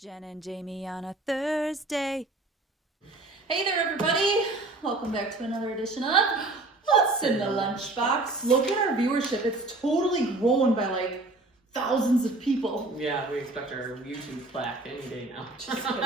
Jen and Jamie on a Thursday. Hey there, everybody. Welcome back to another edition of What's in the Lunchbox. Look at our viewership. It's totally grown by like thousands of people. Yeah, we expect our YouTube plaque any day now. Just kidding.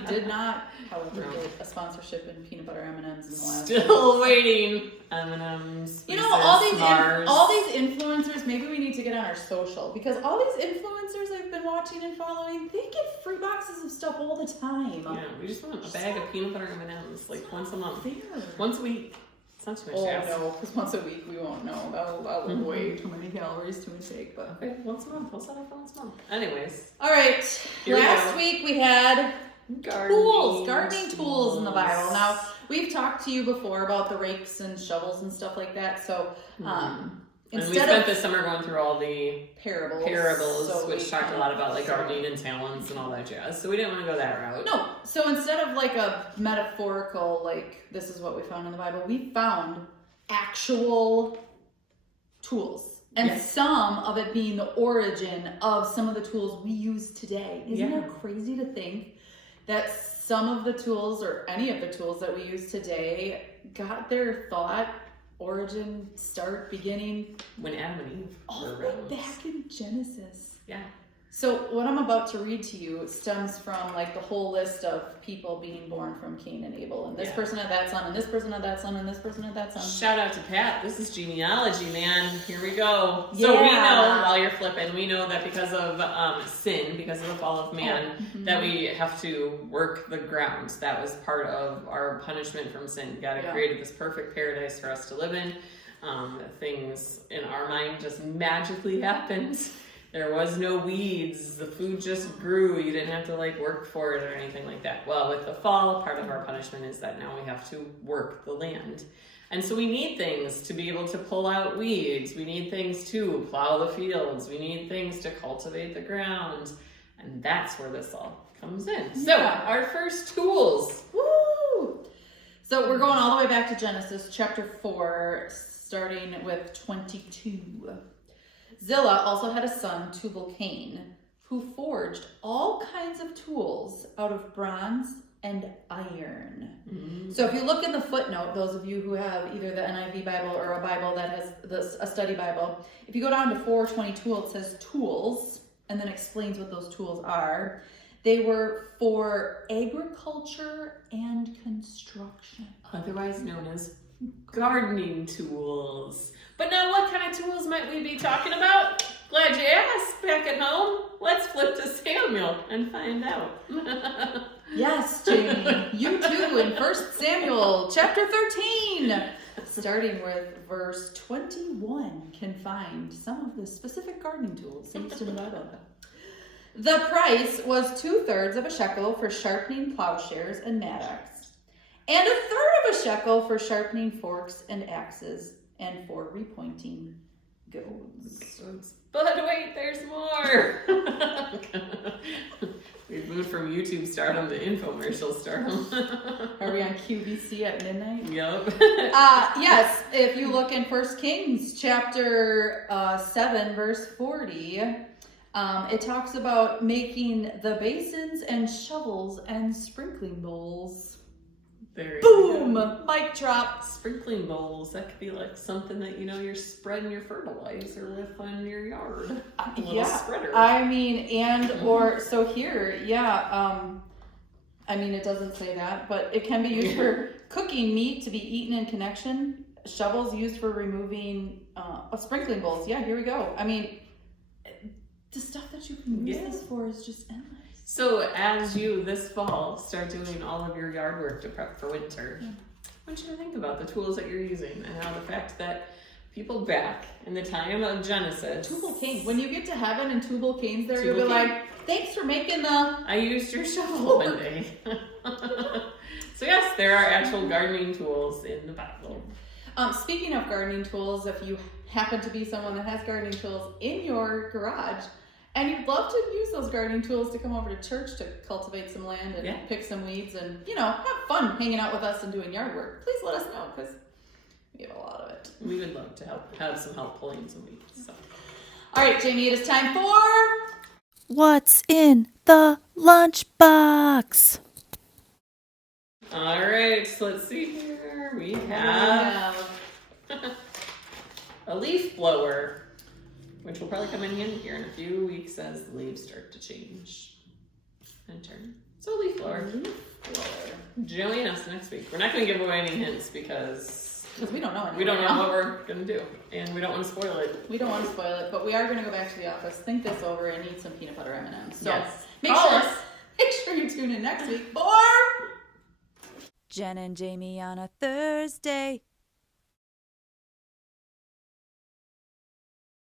We did not, however, get a sponsorship in peanut butter M&Ms in the last Still waiting. M&Ms. You know, all these influencers, maybe we need to get on our social, because all these influencers I've been watching and following, they get free boxes of stuff all the time. Yeah, we just want a bag of peanut butter M&Ms like once a month. Fair. Once a week. It's not too much to ask. No, because once a week we won't know. That will way too many calories to intake. But okay, once a month. We'll set up for once a month. Anyways. All right. Last week we had gardening tools in the Bible. Now, we've talked to you before about the rakes and shovels and stuff like that. So, and we spent this summer going through all the parables, so which talked a lot about like gardening and talents and all that jazz. So we didn't want to go that route. No. So instead of like a metaphorical, like this is what we found in the Bible, we found actual tools. And some of it being the origin of some of the tools we use today. Isn't that crazy to think that some of the tools or any of the tools that we use today got their thought, origin, start, beginning when Adam and Eve all were the way around. back in Genesis. Yeah. So what I'm about to read to you stems from like the whole list of people being born from Cain and Abel, and this person had that son, and this person had that son, and this person had that son. Shout out to Pat. This is genealogy, man. Here we go. So we know, while you're flipping, we know that because of sin, because of the fall of man, that we have to work the ground. That was part of our punishment from sin. God created this perfect paradise for us to live in. Things in our mind just magically happened. There was no weeds. The food just grew. You didn't have to like work for it or anything like that. Well, with the fall, part of our punishment is that now we have to work the land. And so we need things to be able to pull out weeds. We need things to plow the fields. We need things to cultivate the ground. And that's where this all comes in. So our first tools. Woo! So we're going all the way back to Genesis chapter 4, starting with 22. Zillah also had a son, Tubal-Cain, who forged all kinds of tools out of bronze and iron. So if you look in the footnote, those of you who have either the NIV Bible or a Bible that has a study Bible, if you go down to 4:22, it says tools, and then explains what those tools are. They were for agriculture and construction. Otherwise known as gardening tools. But now what kind of tools might we be talking about? Glad you asked. Back at home, let's flip to Samuel and find out. Yes, Jamie, you too in 1 Samuel chapter 13. Starting with verse 21, can find some of the specific gardening tools used in the Bible. The price was 2/3 of a shekel for sharpening plowshares and mattocks, and 1/3 of a shekel for sharpening forks and axes, and for repointing goads. But wait, there's more. We've moved from YouTube stardom to infomercial stardom. Are we on QVC at midnight? Yep. Yes, if you look in 1 Kings chapter 7, verse 40, it talks about making the basins and shovels and sprinkling bowls. Boom! Mic drop. Sprinkling bowls. That could be like something that, you know, you're spreading your fertilizer with on your yard. A little spreader. I mean, so here, I mean, it doesn't say that, but it can be used for cooking meat to be eaten in connection. Shovels used for removing sprinkling bowls. Yeah, here we go. I mean, the stuff that you can use this for is just endless. So as you this fall start doing all of your yard work to prep for winter, I want you to think about the tools that you're using and how the fact that people back in the time of Genesis. Tubal-Cain. When you get to heaven and Tubal-Cain's there, you'll be like, thanks for making I used your shovel one day. So yes, there are actual gardening tools in the Bible. Speaking of gardening tools, if you happen to be someone that has gardening tools in your garage, and you'd love to use those gardening tools to come over to church to cultivate some land and pick some weeds and, you know, have fun hanging out with us and doing yard work, please let us know, because we have a lot of it. We would love to have some help pulling some weeds. So. All right, Jamie, it is time for What's in the lunchbox? All right, so let's see here. We What do we have have? a leaf blower, which will probably come in handy here in a few weeks as the leaves start to change and turn. So leaf blower. Join us next week. We're not going to give away any hints because we don't know. we don't know what we're going to do, and we don't want to spoil it. We don't want to spoil it, but we are going to go back to the office, think this over, and eat some peanut butter M&Ms. So Yes. make Call sure, us. make sure you tune in next week for Jen and Jamie on a Thursday.